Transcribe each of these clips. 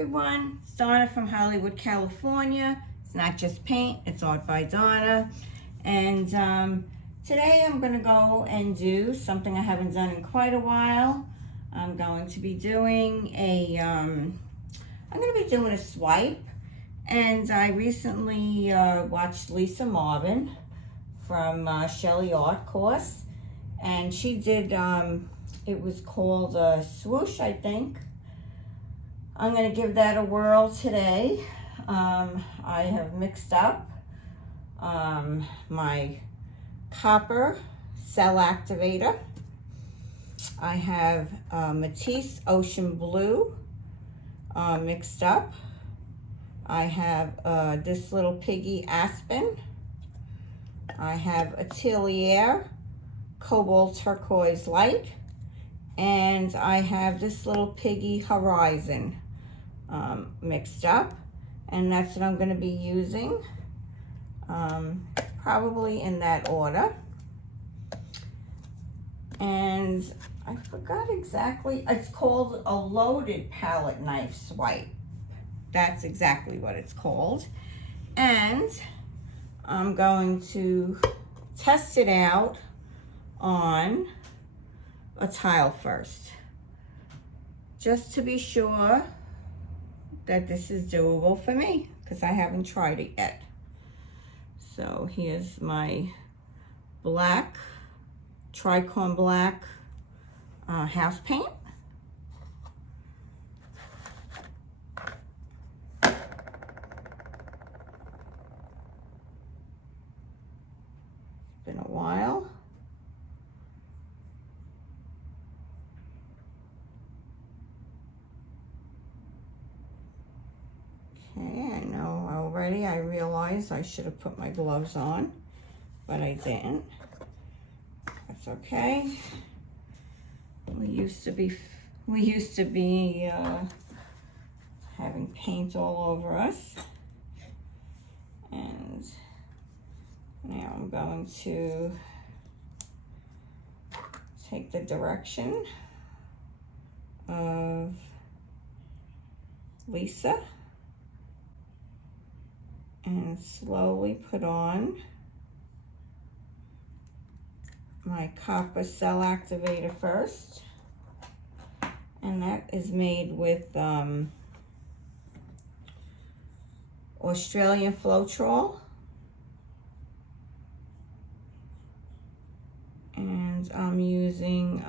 everyone, it's Donna from Hollywood, California. It's not just paint, it's art by Donna. And today I'm going to go and do something I haven't done in quite a while. I'm going to be doing a swipe. And I recently watched Lisa Marvin from Shelley Art Course. And she did, it was called Swoosh, I think. I'm going to give that a whirl today. I have mixed up my copper cell activator. I have Matisse Ocean Blue mixed up. I have this little Piggy Aspen. I have Atelier Cobalt Turquoise Light. And I have this little Piggy Horizon mixed up. And that's what I'm going to be using. Probably in that order. And I forgot exactly. It's called a Loaded Palette Knife Swipe. That's exactly what it's called. And I'm going to test it out on a tile first, just to be sure that this is doable for me, because I haven't tried it yet. So here's my black, Tricorn black house paint. It's been a while. Okay, I know already. I realized I should have put my gloves on, but I didn't. That's okay. We used to be having paint all over us, and now I'm going to take the direction of Lisa and slowly put on my copper cell activator first. And that is made with Australian Floetrol. And I'm using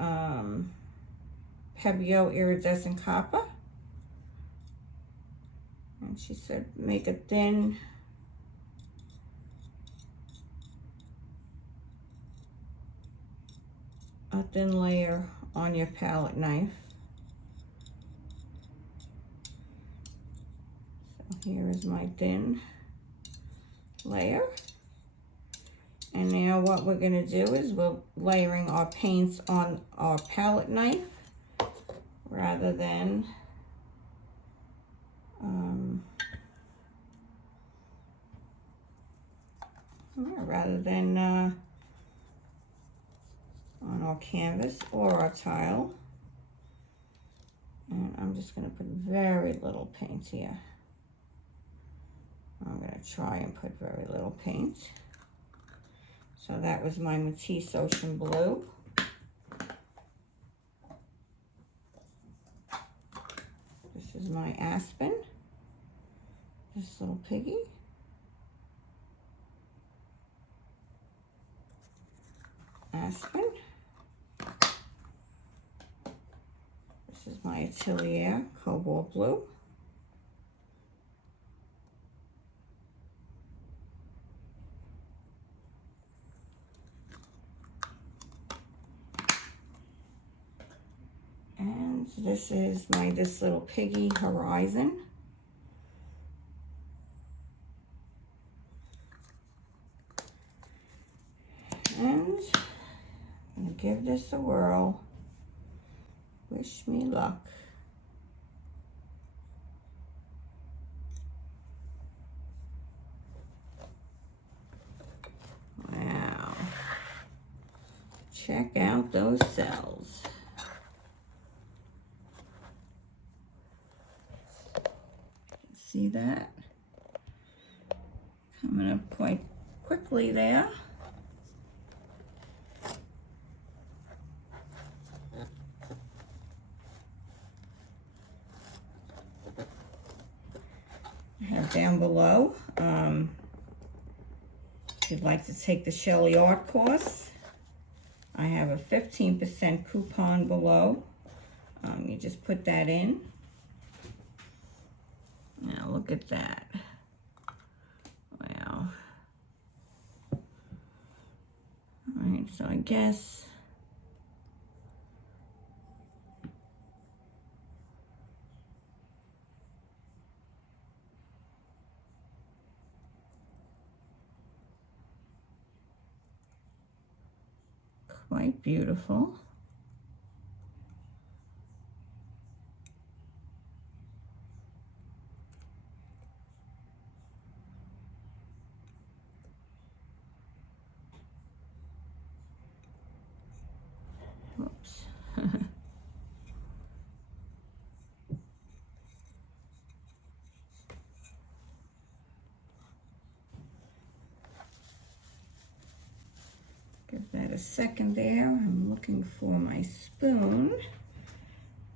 Pebeo iridescent copper. And she said make a thin layer on your palette knife. So here is my thin layer. And now what we're going to do is we're layering our paints on our palette knife rather than on our canvas or our tile. And I'm just going to put very little paint here. I'm going to try and put very little paint. So that was my Matisse Ocean Blue. This is my Aspen. This little Piggy. Aspen. This is my Atelier Cobalt Blue. And this is this little Piggy Horizon. And I'm going to give this a whirl. Wish me luck. Wow. Check out those cells. see that? Coming up quite quickly there. I have down below, if you'd like to take the Shelley Art course, I have a 15% coupon below. You just put that in. Now look at that. Wow. All right, so I guess quite beautiful. Whoops. Give that a second there. I'm looking for my spoon,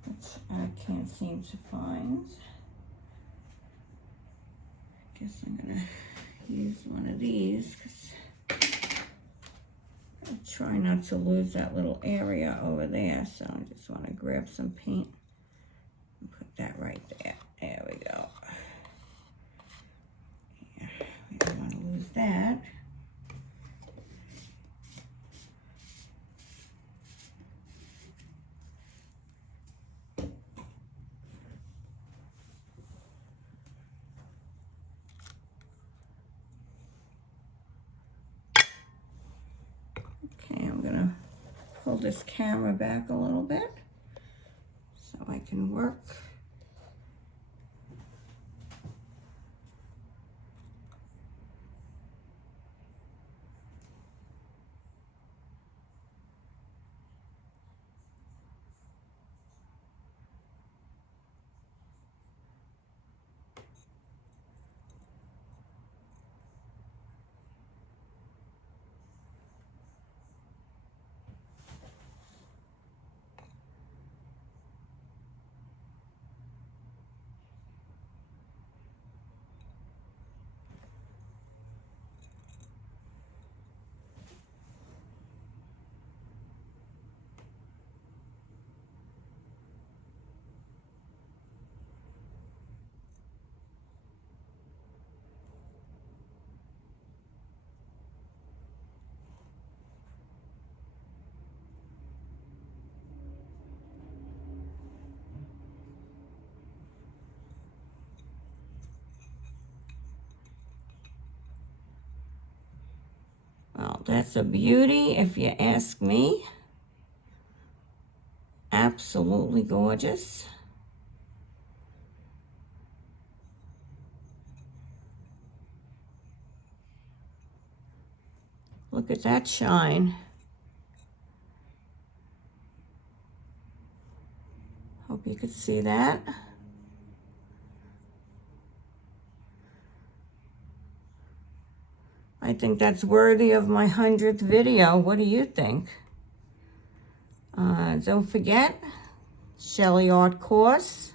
which I can't seem to find. I guess I'm gonna use one of these because I try not to lose that little area over there. So I just want to grab some paint and put that right there. There we go. Yeah, we don't want to lose that. Okay, I'm gonna pull this camera back a little bit so I can work. Well, that's a beauty if you ask me. Absolutely gorgeous. Look at that shine. Hope you could see that. I think that's worthy of my 100th video. What do you think? Don't forget, Shelley Art course.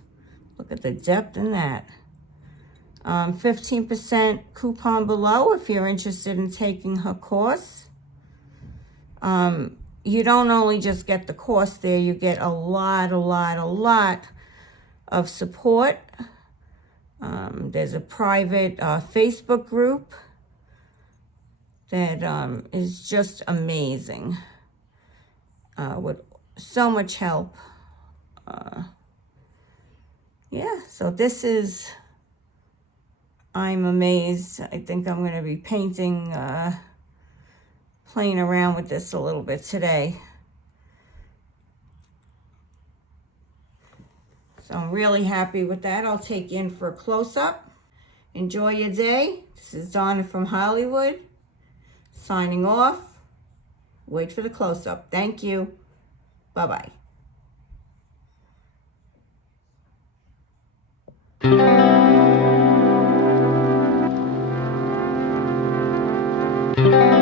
Look at the depth in that. 15% coupon below if you're interested in taking her course. You don't only just get the course there, you get a lot of support. There's a private Facebook group that is just amazing with so much help. Yeah, so this is, I'm amazed. I think I'm going to be painting, playing around with this a little bit today. So I'm really happy with that. I'll take you in for a close-up. Enjoy your day. This is Donna from Hollywood, signing off. Wait for the close-up. Thank you. Bye-bye. you.